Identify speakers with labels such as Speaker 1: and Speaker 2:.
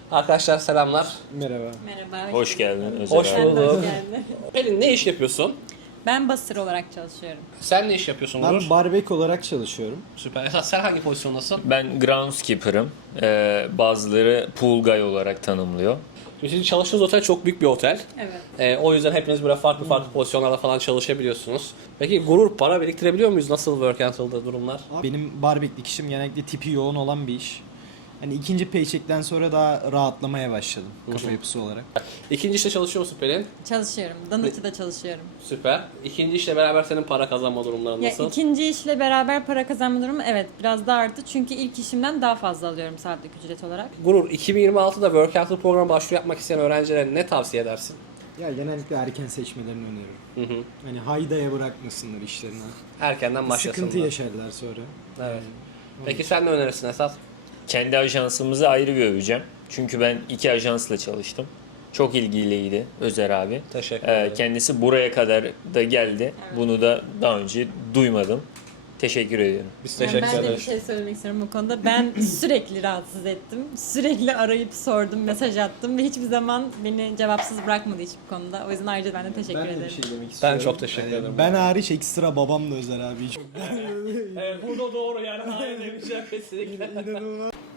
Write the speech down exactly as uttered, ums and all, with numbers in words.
Speaker 1: Arkadaşlar selamlar.
Speaker 2: Merhaba.
Speaker 3: Merhaba.
Speaker 4: Hoş geldin Özer
Speaker 1: Hoş
Speaker 4: abi.
Speaker 1: bulduk.
Speaker 3: Hoş geldin.
Speaker 1: Pelin ne iş yapıyorsun?
Speaker 3: Ben basır olarak çalışıyorum.
Speaker 1: Sen ne iş yapıyorsun
Speaker 2: Ben
Speaker 1: Gurur?
Speaker 2: barbek olarak çalışıyorum.
Speaker 1: Süper. Esas sen hangi pozisyondasın?
Speaker 4: Ben groundskeeper'ım. Ee, bazıları pool guy olarak tanımlıyor.
Speaker 1: Sizin çalıştığınız otel çok büyük bir otel.
Speaker 3: Evet.
Speaker 1: Ee, o yüzden hepiniz böyle farklı farklı pozisyonlarda falan çalışabiliyorsunuz. Peki Gurur para biriktirebiliyor muyuz? Nasıl work and travel'da durumlar?
Speaker 2: Benim barbeklik işim genellikle tipi yoğun olan bir iş. Hani ikinci paycheck'ten sonra daha rahatlamaya başladım kafa yapısı olarak.
Speaker 1: İkinci işte çalışıyor musun Pelin?
Speaker 3: Çalışıyorum. Danıtı'da çalışıyorum.
Speaker 1: Süper. İkinci işle beraber senin para kazanma durumların
Speaker 3: Ya
Speaker 1: nasıl?
Speaker 3: ikinci işle beraber para kazanma durumu evet biraz daha arttı. Çünkü ilk işimden daha fazla alıyorum saatlik ücret olarak.
Speaker 1: Gurur, iki bin yirmi altıda work and travel programı başvuru yapmak isteyen öğrencilere ne tavsiye edersin?
Speaker 2: Ya genellikle erken seçmelerini öneririm.
Speaker 1: Hı hı.
Speaker 2: Hani haydaya bırakmasınlar işlerini.
Speaker 1: Erkenden başlasınlar.
Speaker 2: Sıkıntı yaşarlar sonra.
Speaker 1: Evet. Peki sen ne önerirsin Esat?
Speaker 4: Kendi ajansımızı ayrı bir öveceğim. Çünkü ben iki ajansla çalıştım. Çok ilgiliydi Özer abi.
Speaker 1: Teşekkür
Speaker 4: Ee,
Speaker 1: ederim.
Speaker 4: kendisi buraya kadar da geldi. Bunu da daha önce duymadım. Teşekkür ediyorum.
Speaker 1: Biz
Speaker 3: Yani
Speaker 1: teşekkür
Speaker 3: ben de bir
Speaker 1: ederiz.
Speaker 3: şey söylemek istiyorum bu konuda. Ben sürekli rahatsız ettim. Sürekli arayıp sordum, mesaj attım ve hiçbir zaman beni cevapsız bırakmadı hiçbir konuda. O yüzden ayrıca ben de teşekkür
Speaker 2: Ben de bir
Speaker 3: ederim.
Speaker 2: şey demek
Speaker 1: Ben
Speaker 2: istiyorum.
Speaker 1: çok teşekkür
Speaker 2: Hani
Speaker 1: ederim.
Speaker 2: Ben hariç ekstra babam da Özer abi.
Speaker 1: Evet, bu da doğru yani. Aynen bir şey kesinlikle.
Speaker 2: İnanılmaz.